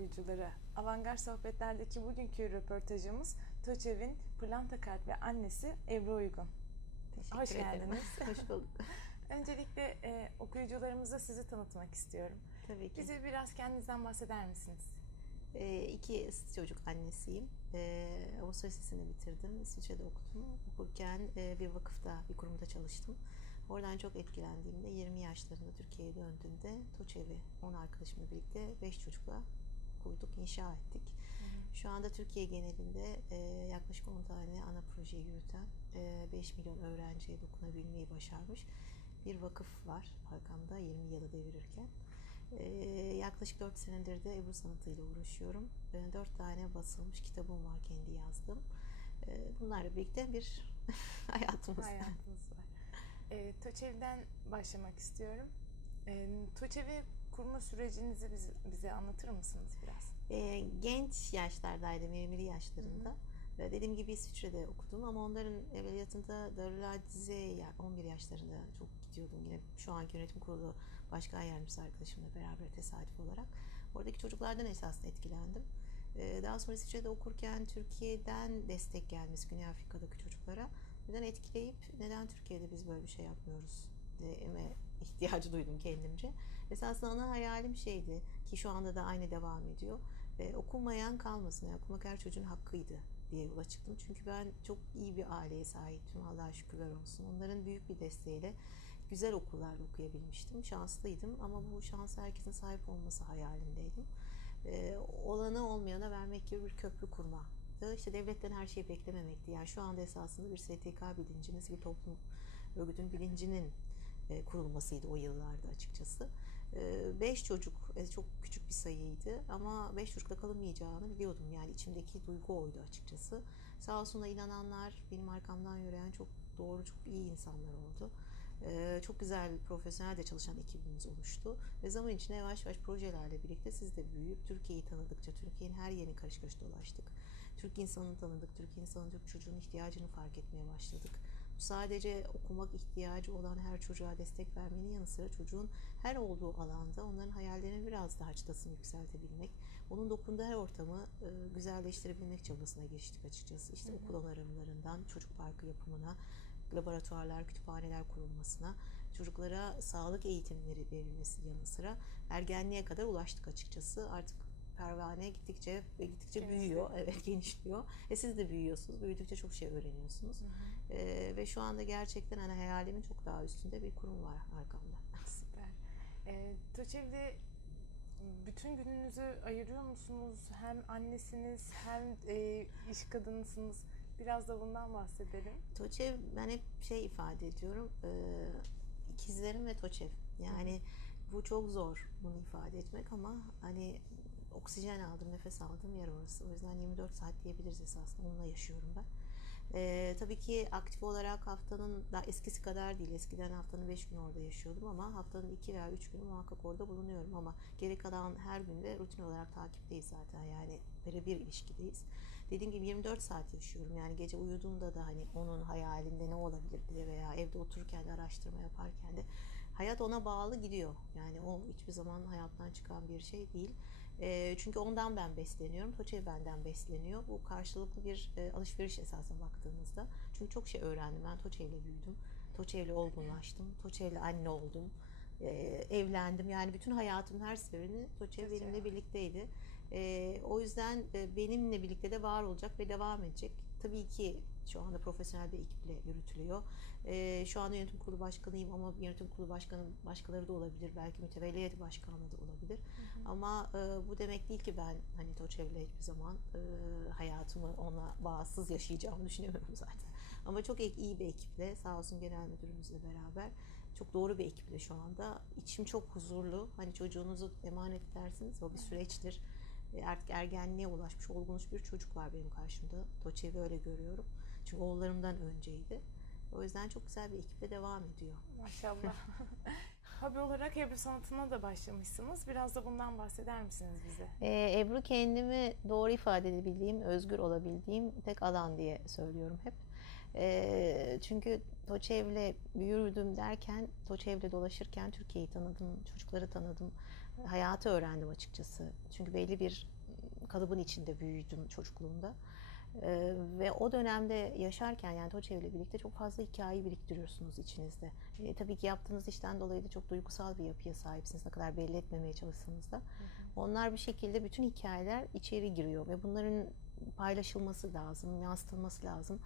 Okuyucuları. Avantgard Sohbetler'deki bugünkü röportajımız Tuğçev'in Pırlanta Kalp ve annesi Ebru Uygun. Teşekkür Hoş ederim. geldiniz. Hoş bulduk. Öncelikle e, okuyucularımıza sizi tanıtmak istiyorum. Tabii ki. Bize biraz kendinizden bahseder misiniz? Ee, iki çocuk annesiyim. Ee, Ağustos Lisesi'ni bitirdim. İsviçre'de okudum. Okurken e, bir vakıfta, bir kurumda çalıştım. Oradan çok etkilendiğimde 20 yaşlarında Türkiye'ye döndüğümde Toçevi 10 arkadaşımla birlikte 5 çocukla kurduk, inşa ettik. Şu anda Türkiye genelinde e, yaklaşık 10 tane ana projeyi yürüten, e, 5 milyon öğrenciye dokunabilmeyi başarmış bir vakıf var arkamda 20 yılı devirirken. E, yaklaşık 4 senedir de Ebru sanatıyla uğraşıyorum. E, 4 tane basılmış kitabım var kendi yazdım. E, bunlarla birlikte bir hayatımız. Hayatınız var. E, Tuğçev'den başlamak istiyorum. E, Tuğçev'i kurma sürecinizi bize, bize anlatır mısınız biraz? E, genç yaşlardaydım, 20'li yaşlarında. Ve Dediğim gibi İsviçre'de okudum ama onların evveliyatında Darül Azize'ye yani 11 yaşlarında çok gidiyordum. Yine şu anki yönetim kurulu başkan yardımcısı arkadaşımla beraber tesadüf olarak. Oradaki çocuklardan esasında etkilendim. E, Daha sonra İsviçre'de okurken Türkiye'den destek gelmesi Güney Afrika'daki çocuklara birden etkileyip neden Türkiye'de biz böyle bir şey yapmıyoruz deme ihtiyacı duydum kendimce. Esasında ana hayalim şeydi ki şu anda da aynı devam ediyor. E, okumayan kalmasın. Yani okumak her çocuğun hakkıydı diye yola çıktım. Çünkü ben çok iyi bir aileye sahiptim. Allah'a şükürler olsun. Onların büyük bir desteğiyle güzel okullarda okuyabilmiştim. Şanslıydım ama bu şansa herkesin sahip olması hayalindeydim. E, olanı olmayana vermek gibi bir köprü kurma işte devletten her şeyi beklememekti. Yani şu anda esasında bir STK bilincinin, bir toplum örgütün bilincinin e, kurulmasıydı o yıllarda açıkçası. E, beş çocuk e, çok küçük bir sayıydı ama beş çocukla kalınmayacağını biliyordum. Yani içimdeki duygu oydu açıkçası. Sağ olsun da inananlar, benim arkamdan yürüyen çok doğru, çok iyi insanlar oldu. E, çok güzel, profesyonel de çalışan ekibimiz oluştu. Ve zaman içinde yavaş yavaş projelerle birlikte siz de büyüyüp Türkiye'yi tanıdıkça, Türkiye'nin her yerini karış karış dolaştık. Türk insanını tanıdık, Türk insanı, Türk çocuğun ihtiyacını fark etmeye başladık. Sadece okumak ihtiyacı olan her çocuğa destek vermenin yanı sıra çocuğun her olduğu alanda onların hayallerini biraz daha çıtasını yükseltebilmek, onun dokunduğu her ortamı e, güzelleştirebilmek çabasına geçtik açıkçası. İşte okul onarımlarından çocuk parkı yapımına, laboratuvarlar, kütüphaneler kurulmasına, çocuklara sağlık eğitimleri verilmesi yanı sıra ergenliğe kadar ulaştık açıkçası. Artık pervane gittikçe ve gittikçe Genişliyor. büyüyor, evet genişliyor. E siz de büyüyorsunuz, büyüdükçe çok şey öğreniyorsunuz. E, ve şu anda gerçekten hani hayalimin çok daha üstünde bir kurum var arkamda. Süper. E, Tuğçev'de bütün gününüzü ayırıyor musunuz? Hem annesiniz hem e, iş kadınısınız. Biraz da bundan bahsedelim. Toçev ben hep şey ifade ediyorum. E, ikizlerim ve Toçev. Yani bu çok zor bunu ifade etmek ama hani oksijen aldım, nefes aldığım yer orası. O yüzden 24 saat diyebiliriz esasında. Onunla yaşıyorum ben. Ee, tabii ki aktif olarak haftanın da eskisi kadar değil. Eskiden haftanın 5 gün orada yaşıyordum ama haftanın 2 veya 3 günü muhakkak orada bulunuyorum ama geri kalan her günde rutin olarak takipteyiz zaten. Yani birebir ilişkideyiz. Dediğim gibi 24 saat yaşıyorum. Yani gece uyuduğumda da hani onun hayalinde ne olabilir diye veya evde otururken de araştırma yaparken de hayat ona bağlı gidiyor. Yani o hiçbir zaman hayattan çıkan bir şey değil. E, çünkü ondan ben besleniyorum. Toçev benden besleniyor. Bu karşılıklı bir e, alışveriş esasına baktığınızda. Çünkü çok şey öğrendim. Ben Toçev'le büyüdüm. Toçev'le olgunlaştım. Toçev'le anne oldum. E, evlendim. Yani bütün hayatım her seferini Toçev benimle birlikteydi. E, o yüzden e, benimle birlikte de var olacak ve devam edecek. Tabii ki şu anda profesyonel bir ekiple yürütülüyor. E, şu anda yönetim kurulu başkanıyım ama yönetim kurulu başkanı başkaları da olabilir. Belki mütevelliyet başkanlığı da olabilir. Ama e, bu demek değil ki ben hani Toçev'le hiçbir zaman e, hayatımı ona bağımsız yaşayacağımı düşünemiyorum zaten. Ama çok iyi bir ekiple sağ olsun genel müdürümüzle beraber çok doğru bir ekiple şu anda. İçim çok huzurlu. Hani çocuğunuzu emanet edersiniz. O bir süreçtir. Artık ergenliğe ulaşmış, olgunmuş bir çocuk var benim karşımda. Toçev'i öyle görüyorum. Çünkü oğullarımdan önceydi. O yüzden çok güzel bir ekiple devam ediyor. Maşallah. Hobi olarak Ebru sanatına da başlamışsınız. Biraz da bundan bahseder misiniz bize? Ee, Ebru kendimi doğru ifade edebildiğim, özgür olabildiğim tek alan diye söylüyorum hep. Ee, çünkü Toçev'le büyürdüm derken, Toçev'le dolaşırken Türkiye'yi tanıdım, çocukları tanıdım. hayatı öğrendim açıkçası. Çünkü belli bir kalıbın içinde büyüdüm çocukluğumda. Ee, ve o dönemde yaşarken yani Toçev ile birlikte çok fazla hikaye biriktiriyorsunuz içinizde. E, tabii ki yaptığınız işten dolayı da çok duygusal bir yapıya sahipsiniz. Ne kadar belli etmemeye çalışsanız da. Onlar bir şekilde bütün hikayeler içeri giriyor ve bunların paylaşılması lazım, yansıtılması lazım.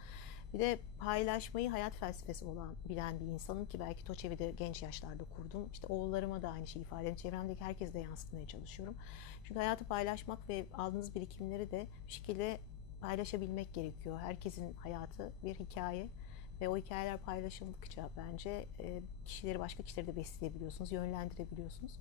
Bir de paylaşmayı hayat felsefesi olan bilen bir insanım ki belki Toçevi de genç yaşlarda kurdum. İşte oğullarıma da aynı şeyi ifade ediyorum. Çevremdeki herkese de yansıtmaya çalışıyorum. Çünkü hayatı paylaşmak ve aldığınız birikimleri de bir şekilde paylaşabilmek gerekiyor. Herkesin hayatı bir hikaye ve o hikayeler paylaşıldıkça bence e, kişileri başka kişileri de besleyebiliyorsunuz, yönlendirebiliyorsunuz.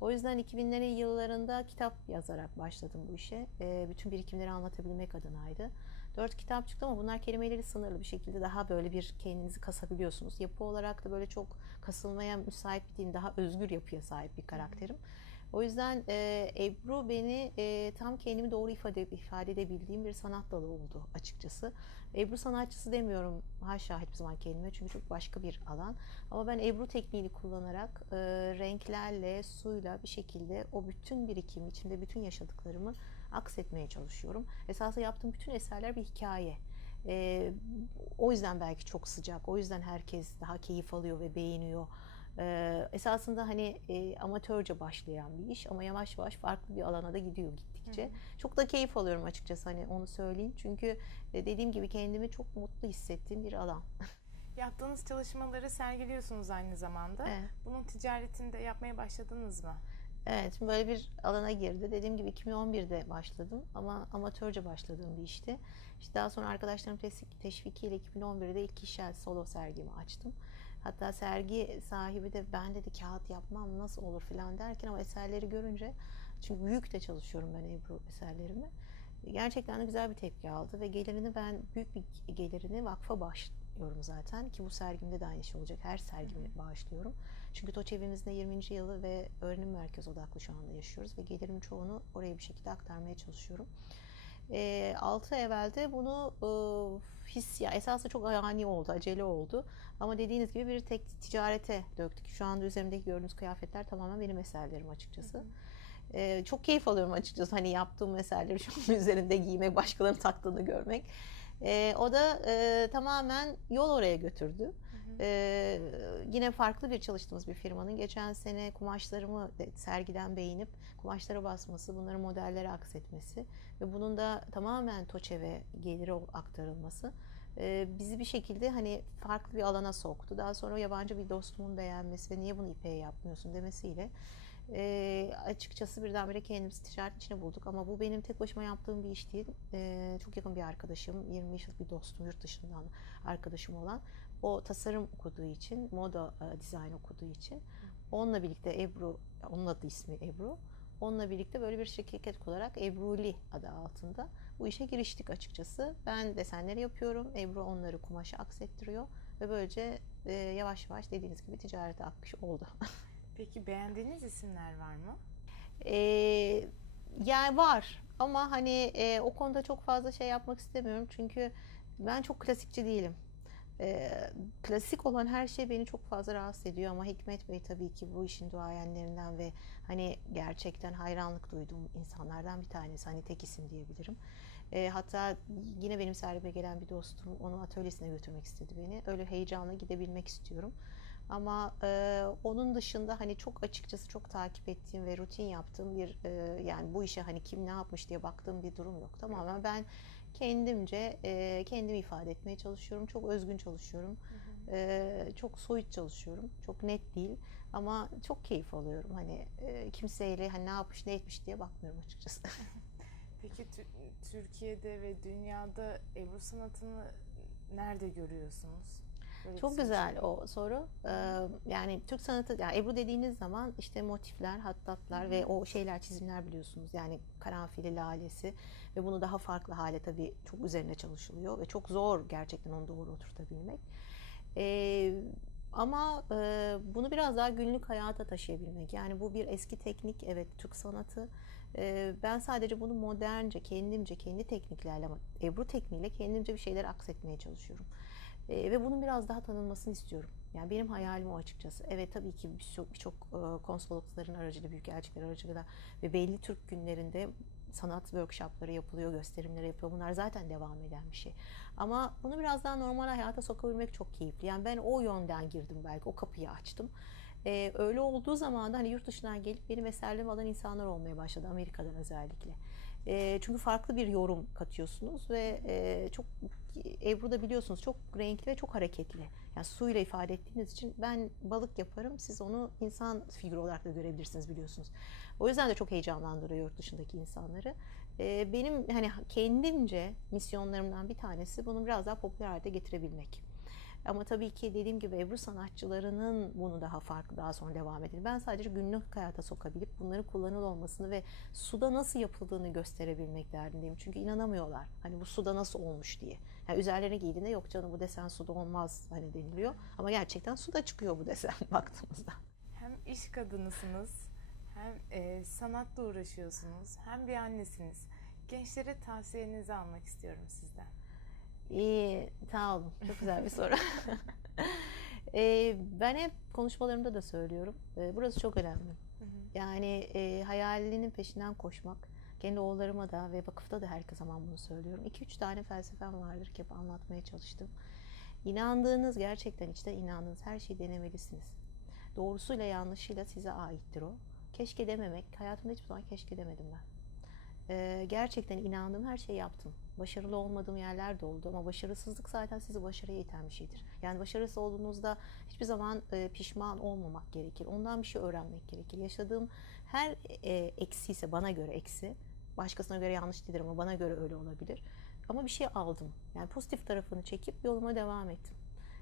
O yüzden 2000'lerin yıllarında kitap yazarak başladım bu işe. E, bütün birikimleri anlatabilmek adınaydı. Dört kitap çıktı ama bunlar kelimeleri sınırlı bir şekilde daha böyle bir kendinizi kasabiliyorsunuz. Yapı olarak da böyle çok kasılmaya müsait değil, daha özgür yapıya sahip bir karakterim. O yüzden e, Ebru beni e, tam kendimi doğru ifade, ifade edebildiğim bir sanat dalı oldu açıkçası. Ebru sanatçısı demiyorum haşa hiçbir zaman kendime çünkü çok başka bir alan. Ama ben Ebru tekniğini kullanarak e, renklerle, suyla bir şekilde o bütün birikimi, içimde bütün yaşadıklarımı aksetmeye çalışıyorum. Esasında yaptığım bütün eserler bir hikaye. E, o yüzden belki çok sıcak, o yüzden herkes daha keyif alıyor ve beğeniyor. Ee, esasında hani e, amatörce başlayan bir iş ama yavaş yavaş farklı bir alana da gidiyor gittikçe. Hı hı. Çok da keyif alıyorum açıkçası hani onu söyleyeyim. Çünkü e, dediğim gibi kendimi çok mutlu hissettiğim bir alan. Yaptığınız çalışmaları sergiliyorsunuz aynı zamanda. Evet. Bunun ticaretini de yapmaya başladınız mı? Evet, şimdi böyle bir alana girdi. Dediğim gibi 2011'de başladım ama amatörce başladığım bir işti. İşte daha sonra arkadaşlarım teşvik- teşvikiyle 2011'de ilk kişisel solo sergimi açtım. Hatta sergi sahibi de ben dedi kağıt yapmam nasıl olur falan derken ama eserleri görünce çünkü büyük de çalışıyorum ben Ebru eserlerimi. Gerçekten de güzel bir tepki aldı ve gelirini ben büyük bir gelirini vakfa bağışlıyorum zaten ki bu sergimde de aynı şey olacak. Her sergimi bağışlıyorum. Çünkü TOÇ evimizde 20. yılı ve öğrenim merkezi odaklı şu anda yaşıyoruz ve gelirin çoğunu oraya bir şekilde aktarmaya çalışıyorum. E, 6 evvelde bunu e, his ya esasında çok ani oldu, acele oldu. Ama dediğiniz gibi bir tek ticarete döktük. Şu anda üzerimdeki gördüğünüz kıyafetler tamamen benim eserlerim açıkçası. E, çok keyif alıyorum açıkçası hani yaptığım eserleri şu an üzerinde giymek, başkalarının taktığını görmek. E, o da e, tamamen yol oraya götürdü. Ee, yine farklı bir çalıştığımız bir firmanın geçen sene kumaşlarımı de- sergiden beğenip kumaşlara basması, bunları modellere aksetmesi ve bunun da tamamen TOÇEV'e geliri aktarılması e, bizi bir şekilde hani farklı bir alana soktu. Daha sonra yabancı bir dostumun beğenmesi ve niye bunu ipeğe yapmıyorsun demesiyle e, açıkçası birdenbire kendimizi ticaret içine bulduk. Ama bu benim tek başıma yaptığım bir iş değil. E, çok yakın bir arkadaşım, 20 yıllık bir dostum, yurt dışından arkadaşım olan o tasarım okuduğu için, moda e, dizayn okuduğu için onunla birlikte Ebru, onun adı ismi Ebru. Onunla birlikte böyle bir şirket olarak Ebruli adı altında bu işe giriştik açıkçası. Ben desenleri yapıyorum. Ebru onları kumaşa aksettiriyor ve böylece e, yavaş yavaş dediğiniz gibi ticarete akmış oldu. Peki beğendiğiniz isimler var mı? E, yani var ama hani e, o konuda çok fazla şey yapmak istemiyorum çünkü ben çok klasikçi değilim. E, klasik olan her şey beni çok fazla rahatsız ediyor ama Hikmet Bey tabii ki bu işin duayenlerinden ve hani gerçekten hayranlık duyduğum insanlardan bir tanesi. Hani tek isim diyebilirim. E, hatta yine benim sergime gelen bir dostum onu atölyesine götürmek istedi beni. Öyle heyecanla gidebilmek istiyorum. Ama e, onun dışında hani çok açıkçası çok takip ettiğim ve rutin yaptığım bir e, yani bu işe hani kim ne yapmış diye baktığım bir durum yok. Tamamen ben kendimce e, kendimi ifade etmeye çalışıyorum. Çok özgün çalışıyorum. E, çok soyut çalışıyorum. Çok net değil ama çok keyif alıyorum. Hani e, kimseyle hani ne yapmış ne etmiş diye bakmıyorum açıkçası. Peki Tü- Türkiye'de ve dünyada Ebru sanatını nerede görüyorsunuz? Böyle bir Çok güzel o soru. Ee, yani Türk sanatı, yani Ebru dediğiniz zaman işte motifler, hattatlar ve o şeyler, çizimler biliyorsunuz. Yani karanfili, lalesi ve bunu daha farklı hale tabii çok üzerine çalışılıyor ve çok zor gerçekten onu doğru oturtabilmek. Ee, ama e, bunu biraz daha günlük hayata taşıyabilmek. Yani bu bir eski teknik, evet Türk sanatı. Ben sadece bunu modernce, kendimce, kendi tekniklerle Ebru tekniğiyle kendimce bir şeyler aksetmeye çalışıyorum. E, ve bunun biraz daha tanınmasını istiyorum. Yani benim hayalim o açıkçası. Evet tabii ki birçok birçok e, konsoloslukların aracılığıyla, büyükelçilikler aracılığıyla ve belli Türk günlerinde sanat workshopları yapılıyor, gösterimleri yapıyor. Bunlar zaten devam eden bir şey. Ama bunu biraz daha normal hayata sokabilmek çok keyifli. Yani ben o yönden girdim belki, o kapıyı açtım. Ee, öyle olduğu zaman da hani yurt dışından gelip benim eserlerimi alan insanlar olmaya başladı Amerika'dan özellikle. Ee, çünkü farklı bir yorum katıyorsunuz ve e, çok Ebru biliyorsunuz çok renkli ve çok hareketli. Yani suyla ifade ettiğiniz için ben balık yaparım siz onu insan figürü olarak da görebilirsiniz biliyorsunuz. O yüzden de çok heyecanlandırıyor yurt dışındaki insanları. Ee, benim hani kendimce misyonlarımdan bir tanesi bunu biraz daha popüler hale getirebilmek. Ama tabii ki dediğim gibi Ebru sanatçılarının bunu daha farklı daha sonra devam edelim. Ben sadece günlük hayata sokabilip bunların kullanılır olmasını ve suda nasıl yapıldığını gösterebilmek derdindeyim. Çünkü inanamıyorlar. Hani bu suda nasıl olmuş diye. Yani üzerlerine giydiğinde yok canım bu desen suda olmaz hani deniliyor. Ama gerçekten suda çıkıyor bu desen baktığımızda. Hem iş kadınısınız, hem e, sanatla uğraşıyorsunuz, hem bir annesiniz. Gençlere tavsiyenizi almak istiyorum sizden. İyi, sağ olun. Çok güzel bir soru. Ee, ben hep konuşmalarımda da söylüyorum. Ee, burası çok önemli. Hı hı. Yani e, hayalinin peşinden koşmak. Kendi oğullarıma da ve vakıfta da her zaman bunu söylüyorum. 2-3 tane felsefem vardır ki hep anlatmaya çalıştım. İnandığınız, gerçekten içten inandığınız her şeyi denemelisiniz. Doğrusuyla yanlışıyla size aittir o. Keşke dememek, hayatımda hiçbir zaman keşke demedim ben. Ee, gerçekten inandığım her şeyi yaptım. Başarılı olmadığım yerler de oldu ama başarısızlık zaten sizi başarıya iten bir şeydir. Yani başarısız olduğunuzda hiçbir zaman e, pişman olmamak gerekir. Ondan bir şey öğrenmek gerekir. Yaşadığım her e, eksi ise bana göre eksi, başkasına göre yanlış değildir ama bana göre öyle olabilir. Ama bir şey aldım. Yani pozitif tarafını çekip yoluma devam ettim.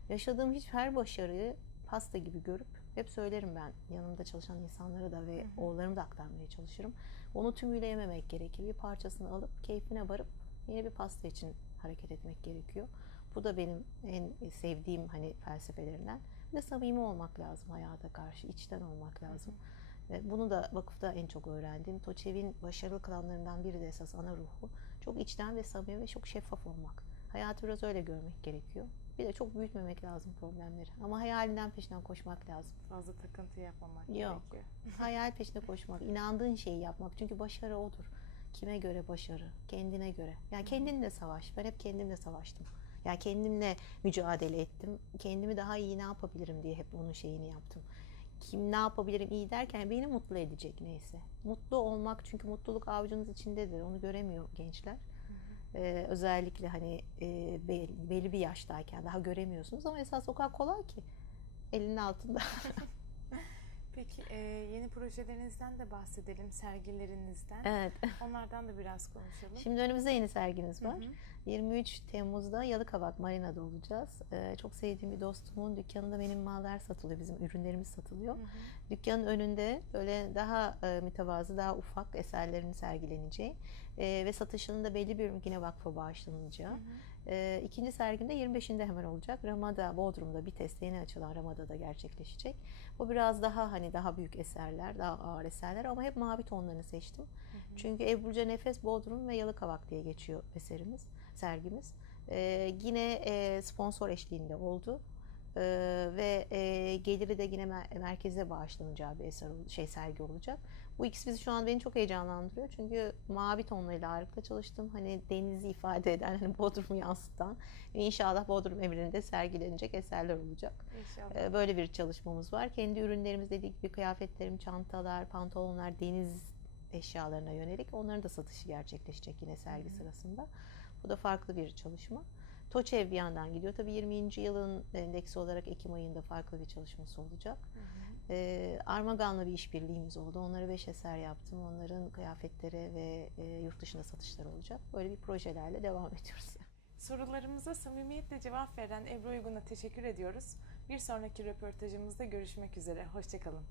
Yaşadığım hiç her başarıyı pasta gibi görüp hep söylerim ben yanımda çalışan insanlara da ve Hı hı. oğullarımı da aktarmaya çalışırım. Onu tümüyle yememek gerekir. Bir parçasını alıp keyfine varıp yeni bir pasta için hareket etmek gerekiyor. Bu da benim en sevdiğim hani felsefelerimden. Bir de samimi olmak lazım hayata karşı, içten olmak lazım. Ve bunu da vakıfta en çok öğrendim. Toçev'in başarılı kılanlarından biri de esas ana ruhu. Çok içten ve samimi ve çok şeffaf olmak. Hayatı biraz öyle görmek gerekiyor. Bir de çok büyütmemek lazım problemleri. Ama hayalinden peşinden koşmak lazım. Fazla takıntı yapmamak Yok. gerekiyor. Hayal peşinde koşmak, inandığın şeyi yapmak. Çünkü başarı odur. Kime göre başarı? Kendine göre. Yani kendinle savaş. Ben hep kendimle savaştım. Yani kendimle mücadele ettim. Kendimi daha iyi ne yapabilirim diye hep onun şeyini yaptım. Kim ne yapabilirim iyi derken beni mutlu edecek neyse. Mutlu olmak çünkü mutluluk avucunuz içindedir. Onu göremiyor gençler. Ee, özellikle hani e, bel- belli bir yaştayken daha göremiyorsunuz ama esas o kadar kolay ki elinin altında. Peki e, yeni projelerinizden de bahsedelim, sergilerinizden. evet. Onlardan da biraz konuşalım. Şimdi önümüzde yeni serginiz Hı var. hı. 23 Temmuz'da Yalıkavak Marina'da olacağız. Ee, çok sevdiğim bir dostumun dükkanında benim mallar satılıyor, bizim ürünlerimiz satılıyor. Hı hı. Dükkanın önünde böyle daha e, mütevazı, daha ufak eserlerin sergileneceği e, ve satışının da belli bir yine vakfa bağışlanacağı. Hı hı. E, ikinci sergimde 25'inde hemen olacak. Ramada, Bodrum'da, Bites'te yeni açılan Ramada'da gerçekleşecek. Bu biraz daha hani daha büyük eserler, daha ağır eserler ama hep mavi tonlarını seçtim. Hı hı. Çünkü Ebru'ca Nefes Bodrum ve Yalıkavak diye geçiyor eserimiz, sergimiz. Ee, yine e, sponsor eşliğinde oldu. Ee, ve e, geliri de yine mer- merkeze bağışlanacağı bir eser şey sergi olacak. Bu ikisi bizi şu an beni çok heyecanlandırıyor. Çünkü mavi tonlarıyla ağırlıkla çalıştım. Hani denizi ifade eden, hani Bodrum'u yansıtan ve inşallah Bodrum evreninde sergilenecek eserler olacak. İnşallah. Ee, Böyle bir çalışmamız var. Kendi ürünlerimiz dediğim gibi kıyafetlerim, çantalar, pantolonlar, deniz eşyalarına yönelik. Onların da satışı gerçekleşecek yine sergi hı. sırasında. Bu da farklı bir çalışma. Toçev bir yandan gidiyor. Tabii 20. yılın endeksi olarak Ekim ayında farklı bir çalışması olacak. Hı hı. Ee, Armagan'la bir işbirliğimiz oldu. Onlara beş eser yaptım. Onların kıyafetleri ve e, yurt dışında satışları olacak. Böyle bir projelerle devam ediyoruz. Sorularımıza samimiyetle cevap veren Ebru Uygun'a teşekkür ediyoruz. Bir sonraki röportajımızda görüşmek üzere. Hoşçakalın.